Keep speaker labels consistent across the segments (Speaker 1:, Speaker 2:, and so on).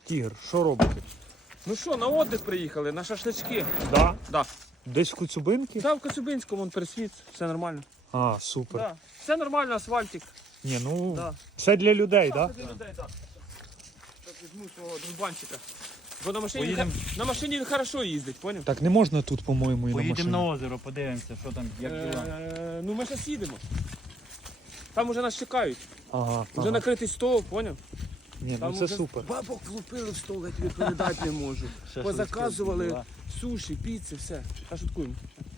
Speaker 1: Тігр, що робите?
Speaker 2: Ну що, на отдих приїхали, на шашлички.
Speaker 1: Да?
Speaker 2: Да.
Speaker 1: Десь в Коцюбинки?
Speaker 2: Да, в Коцюбинському, вон пересвіт, все нормально.
Speaker 1: А, супер.
Speaker 2: Да. Все нормально, асфальтик.
Speaker 1: Ні, ну,
Speaker 2: Да.
Speaker 1: це для людей,
Speaker 2: Да,
Speaker 1: так?
Speaker 2: це для людей, да. Так, візьму свого дружбанчика. Бо на машині,
Speaker 3: Поїдем.
Speaker 2: на машині він хорошо їздить, поняв?
Speaker 1: Так не можна тут, по-моєму, і на
Speaker 3: Поїдемо на
Speaker 1: машині.
Speaker 3: озеро, подивимося, що там, як діла.
Speaker 2: Ну ми зараз їдемо. Там уже нас чекають.
Speaker 1: Ага,
Speaker 2: Вже
Speaker 1: ага.
Speaker 2: накритий стол, поняв?
Speaker 1: Ні,
Speaker 2: Там
Speaker 1: ну це
Speaker 2: уже
Speaker 1: супер.
Speaker 2: бабок влупили в стол, я тобі передати не можу.
Speaker 3: Ще
Speaker 2: Позаказували
Speaker 3: щось
Speaker 2: суші, піци, все. Та шуткуємо.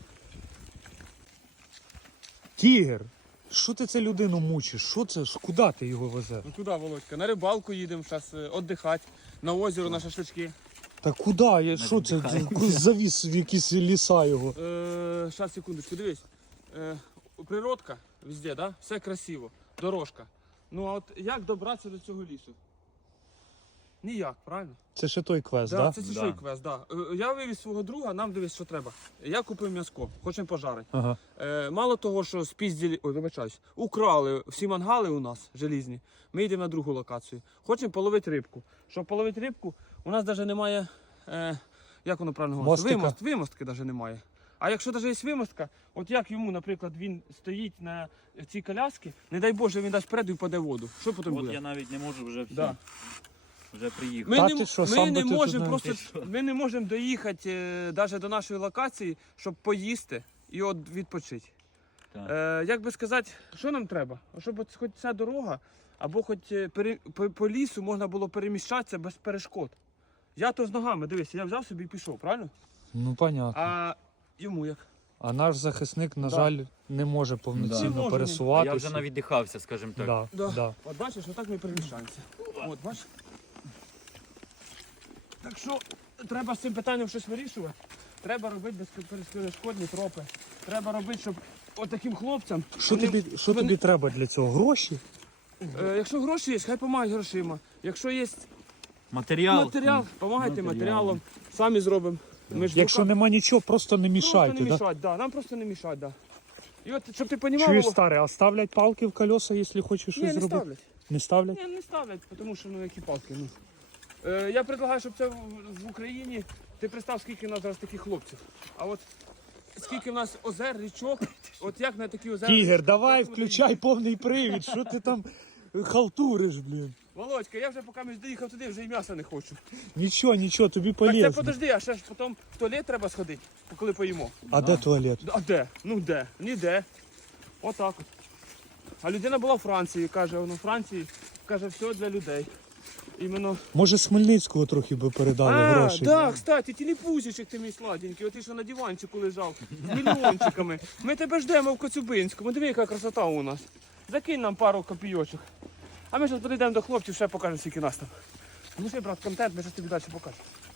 Speaker 1: Тігр, що ти це людину мучиш? Що це? Куди ти його везеш?
Speaker 2: Ну куди, Володька? На рибалку їдемо зараз віддихати, на озеро, на шашлички.
Speaker 1: Та куди? Що це? Завіз в якісь ліса його.
Speaker 2: Зараз, секундочку, дивись. Природка везде, да? Все красиво, дорожка. Ну а от як добратися до цього лісу? Ніяк, правильно?
Speaker 1: Це ще той квест, так?
Speaker 2: Да,
Speaker 1: Да?
Speaker 2: це чужий квест, да. Я вивіз свого друга, нам дивись, що треба. Я купив м'яско, хочемо пожарити.
Speaker 1: Ага.
Speaker 2: Мало того, що спізділі, ой, вибачаюсь, украли всі мангали у нас желізні, ми йдемо на другу локацію. Хочемо половити рибку. Щоб половити рибку, у нас навіть немає, як воно правильно говориться?
Speaker 1: Мостика.
Speaker 2: Вимостки навіть немає. А якщо навіть є вимостка, от як йому, наприклад, він стоїть на цій коляскі, не дай Боже, він дасть вперед і впаде в воду. Що потім
Speaker 3: От
Speaker 2: буде?
Speaker 3: я навіть не можу вже все.
Speaker 2: Да.
Speaker 3: Вже приїхав.
Speaker 2: Ми
Speaker 1: Та
Speaker 2: не,
Speaker 1: ти що,
Speaker 2: ми
Speaker 1: сам
Speaker 2: не
Speaker 1: би ти тут
Speaker 2: можемо
Speaker 1: не-
Speaker 2: просто,
Speaker 3: Ти що?
Speaker 2: ми не можемо доїхати навіть до нашої локації, щоб поїсти і от відпочити.
Speaker 3: Так.
Speaker 2: Як би сказати, що нам треба? Щоб от хоч ця дорога, або хоч по лісу можна було переміщатися без перешкод. Я то з ногами, дивись, я взяв собі і пішов, правильно?
Speaker 1: Ну, понятно.
Speaker 2: А йому як?
Speaker 1: А наш захисник, на
Speaker 2: Да.
Speaker 1: жаль, не може
Speaker 2: Не
Speaker 1: повноцінно
Speaker 2: може він.
Speaker 3: А
Speaker 1: пересуватися.
Speaker 3: я вже навіддихався, скажімо так.
Speaker 1: Да,
Speaker 2: Да.
Speaker 1: да.
Speaker 2: От бачиш, отак ми переміщаємося. От, бачиш? Так що треба з цим питанням щось вирішувати. Треба робити безперешкодні тропи. Треба робити, щоб отаким хлопцям.
Speaker 1: Що тобі треба для цього? Гроші?
Speaker 2: Якщо гроші є, хай допомагають грошима. Якщо є
Speaker 3: Матеріал.
Speaker 2: матеріал, допомагайте
Speaker 3: Матеріалом.
Speaker 2: матеріалом. Самі зробимо. Ми ж
Speaker 1: Якщо нема нічого, просто не
Speaker 2: просто
Speaker 1: мішайте,
Speaker 2: не
Speaker 1: да?
Speaker 2: мішать, да? Нам просто не мішать, да. І от, щоб ти розумів,
Speaker 1: Чуєш, старий, а ставлять палки в колеса, якщо хочеш щось
Speaker 2: ні, не
Speaker 1: зробити?
Speaker 2: ставлять.
Speaker 1: Не ставлять?
Speaker 2: Ні, не ставлять, тому що ну які палки. Ну. Я предлагаю, щоб це в Україні, ти представ, скільки в нас зараз таких хлопців. А от скільки в нас озер, річок, от як на такі озера.
Speaker 1: Тігр, давай,
Speaker 2: як вони
Speaker 1: включай повний привід, що ти там халтуриш, блін.
Speaker 2: Володька, я вже поки ми доїхав туди, вже і м'яса не хочу.
Speaker 1: Нічого, тобі
Speaker 2: Так це
Speaker 1: полезно.
Speaker 2: подожди, а ще ж потім в туалет треба сходити, коли поїмо.
Speaker 1: А де туалет?
Speaker 2: А де? Ну де? Ніде. Отак от. А людина була в Франції, каже, ну Франції, каже, все для людей. Іменно.
Speaker 1: Може, з Хмельницького трохи би передали гроші?
Speaker 2: Да, кстати, телепузичок ти мій сладенький, от ти що на диванчику лежав, з мільйончиками. Ми тебе ждемо в Коцюбинському, диви, яка красота у нас. Закинь нам пару копійочок. А ми зараз прийдемо до хлопців, ще покажемо, скільки нас там. Ну що, брат, контент, ми зараз тобі далі покажемо.